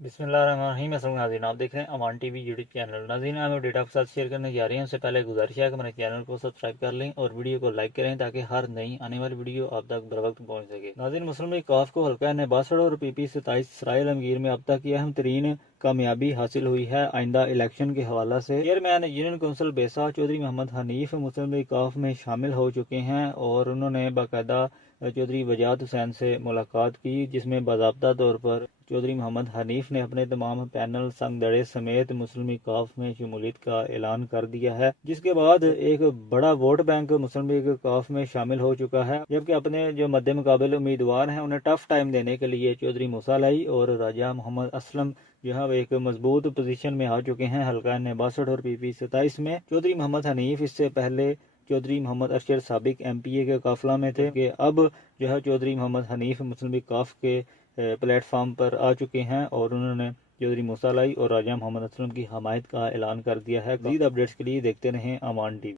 बिस्मिल्लाहिर्रहमानिर्रहीम। अस्सलाम नाज़रीन, आप देख रहे हैं अमान टीवी यूट्यूब चैनल। नाज़रीन, हम डेटा के साथ शेयर करने जा रहे हैं। उससे पहले गुजारिश है कि हमारे चैनल को सब्सक्राइब कर लें और वीडियो को लाइक करें ताकि हर नई आने वाली वीडियो आप तक बर वक्त पहुँच सके। नाज़रीन, मुस्लिम लीग काफ को हल्का नेबासड़ और PP 27 सराय आलमगीर में अब तक की अहम तरीन कामयाबी हासिल हुई है। आइंदा इलेक्शन के हवाला से chairman union council Besa Chaudhry Mohammad Hanif Muslim League काफ में शामिल हो चुके हैं और उन्होंने बाकायदा चौधरी वजात हुसैन से मुलाकात की, जिसमें बाज़ाब्ता तौर पर चौधरी मोहम्मद हनीफ ने अपने तमाम पैनल संग दड़े समेत मुस्लिम लीग काफ में शमूलियत का ऐलान कर दिया है, जिसके बाद एक बड़ा वोट बैंक मुस्लिम लीग काफ में शामिल हो चुका है। जबकि अपने जो मद्दे मुकाबल उम्मीदवार हैं उन्हें टफ टाइम देने के लिए चौधरी मूसा लाई और राजा मोहम्मद असलम जो है एक मजबूत पोजीशन में आ चुके हैं हल्का नेबासठ और PP 27 में। चौधरी मोहम्मद हनीफ इससे पहले चौधरी मोहम्मद अरशद साबिक MPA के काफिला में थे कि अब जो है चौधरी मोहम्मद हनीफ मुस्लिम लीग काफ के प्लेटफॉर्म पर आ चुके हैं और उन्होंने चौधरी मूसा लाई और राजा मोहम्मद असलम की हमायत का ऐलान कर दिया है। मज़ीद अपडेट्स के लिए देखते रहें अमान टीवी।